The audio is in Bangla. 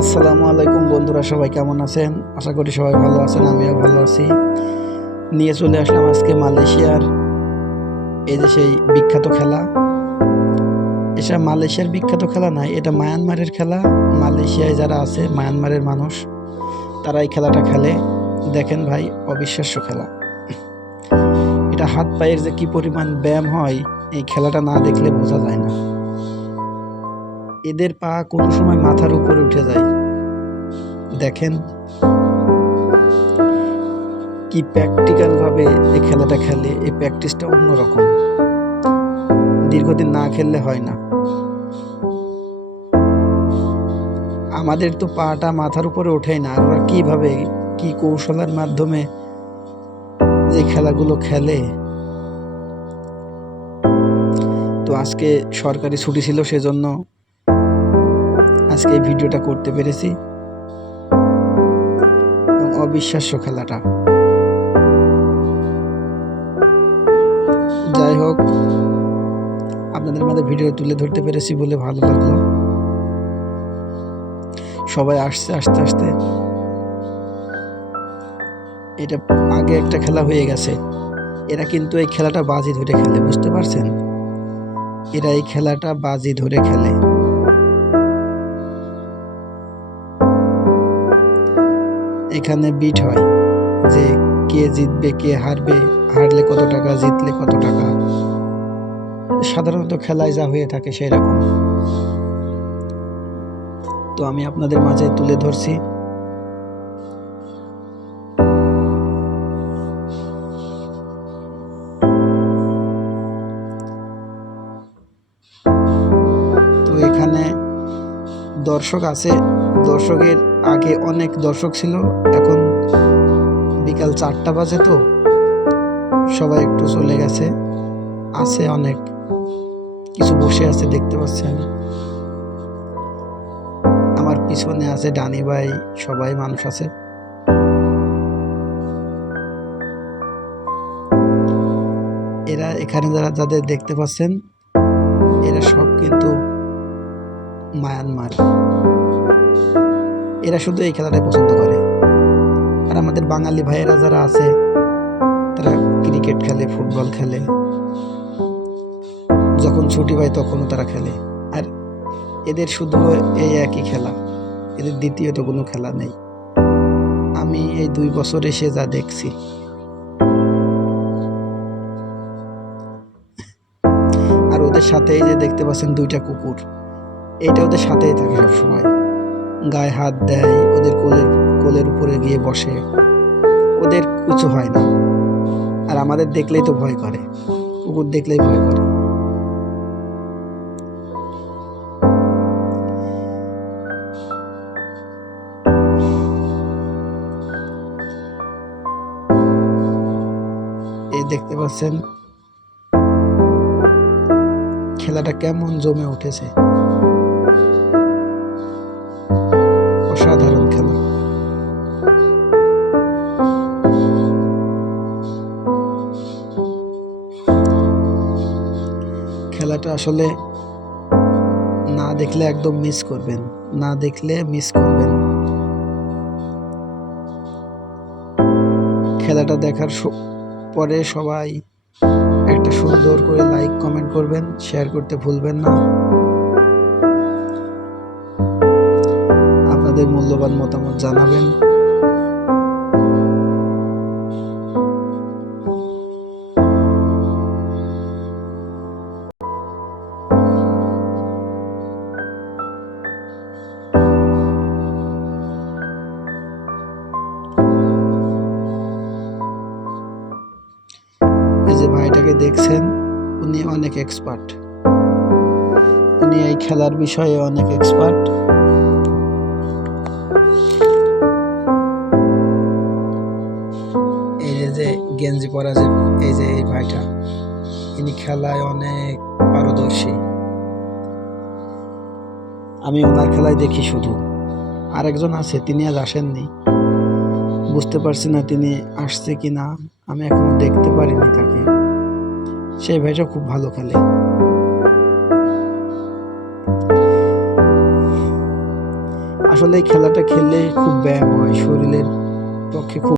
আসসালামু আলাইকুম বন্ধুরা, সবাই কেমন আছেন? আশা করি সবাই ভালো আছেন, আমিও ভালো আছি। নিয়ে চলে আসলাম আজকে মালয়েশিয়ার এই যে সেই বিখ্যাত খেলা। এটা মালয়েশিয়ার বিখ্যাত খেলা নয়, এটা মায়ানমারের খেলা। মালয়েশিয়ায় যারা আছে মায়ানমারের মানুষ, তারা এই খেলাটা খেলে। দেখেন ভাই, অবিশ্বাস্য খেলা। এটা হাত পায়ের যে কি পরিমাণ ব্যায়াম হয়, এই খেলাটা না দেখলে বোঝা যায় না। এদের পা কোনো সময় মাথার উপরে উঠে যায়। দেখেন কি প্র্যাকটিক্যাল ভাবে এই খেলাটা খেলে। এই প্র্যাকটিসটা অন্যরকম, দীর্ঘদিন না খেললে হয় না। আমাদের তো পাটা মাথার উপরে ওঠেই না, আর ওরা কিভাবে কি কৌশলের মাধ্যমে যে খেলাগুলো খেলে। তো আজকে সরকারি ছুটি ছিল, সেজন্য আজকে এই ভিডিওটা করতে পেরেছি। এবং অবিশ্বাস্য খেলাটা। যাই হোক, আপনাদের মাঝে ভিডিও তুলে ধরতে পেরেছি বলে ভালো লাগলো। সবাই আসছে আস্তে আস্তে। এটা আগে একটা খেলা হয়ে গেছে। এরা কিন্তু এই খেলাটা বাজি ধরে খেলে, বুঝতে পারছেন? এরা এই খেলাটা বাজি ধরে খেলে। এখানে বিট হয় যে কে জিতবে কে হারবে, হারলে কত টাকা, জিতলে কত টাকা। সাধারণত খেলায় যা হয়ে থাকে সেই রকম। তো আমি আপনাদের মাঝে তুলে ধরছি। তো এখানে দর্শক আছে। দর্শকের আগে অনেক দর্শক ছিল, এখন বিকাল 4টা বাজে, তো সবাই একটু চলে গেছে। আছে অনেক কিছু বসে আছে, দেখতে পাচ্ছেন। আমার পিছনে আছে ডানি ভাই, সবাই মানুষ আছে। এরা এখানে যাদের দেখতে পাচ্ছেন, এরা সব কিন্তু মায়ানমার। এরা শুধু এই খেলাটাই পছন্দ করে। আর আমাদের বাঙালি ভাইয়েরা যারা আছে, তারা ক্রিকেট খেলে, ফুটবল খেলে। যখন ছুটি পায় তখনও তারা খেলে। আর এদের শুধু এই একই খেলা, এদের দ্বিতীয়ত কোনো খেলা নেই। আমি এই 2 বছর এসে যা দেখছি। আর ওদের সাথে এই যে দেখতে পাচ্ছেন 2টা কুকুর, এইটা ওদের সাথেই থাকে সবসময়। গায়ে হাত দেয়, ওদের কোলের উপরে গিয়ে বসে। ওদের কিছু হয় না। আর আমাদের দেখলেই তো ভয় করে, কুকুর দেখলেই ভয় করে। এই দেখতে পাচ্ছেন খেলাটা কেমন জমে উঠেছে। অসাধারণ খেলা। খেলাটা আসলে না দেখলে একদম মিস করবেন, না দেখলে মিস করবেন। খেলাটা দেখার পরে সবাই একটা সুন্দর করে লাইক কমেন্ট করবেন, শেয়ার করতে ভুলবেন না। আপনাদের মূল্যবান মতামত জানাবেন। এই যে ভাইটাকে দেখছেন, উনি অনেক এক্সপার্ট। উনি এই খেলার বিষয়ে অনেক এক্সপার্ট। এই যে গেঞ্জি পরা যে এই ভাইটা, ইনি খেলায় অনেক পারদর্শী। আমি ওনার খেলায় দেখি শুধু। আরেকজন আছে, তিনি আজ আসেননি, বুঝতে পারছি না তিনি আসছে কি না। আমি এখনো দেখতে পারিনি তাকে। সেই ভাইটা খুব ভালো খেলে। আসলে এই খেলাটা খেললে খুব ব্যায়াম হয়, শরীরের পক্ষে খুব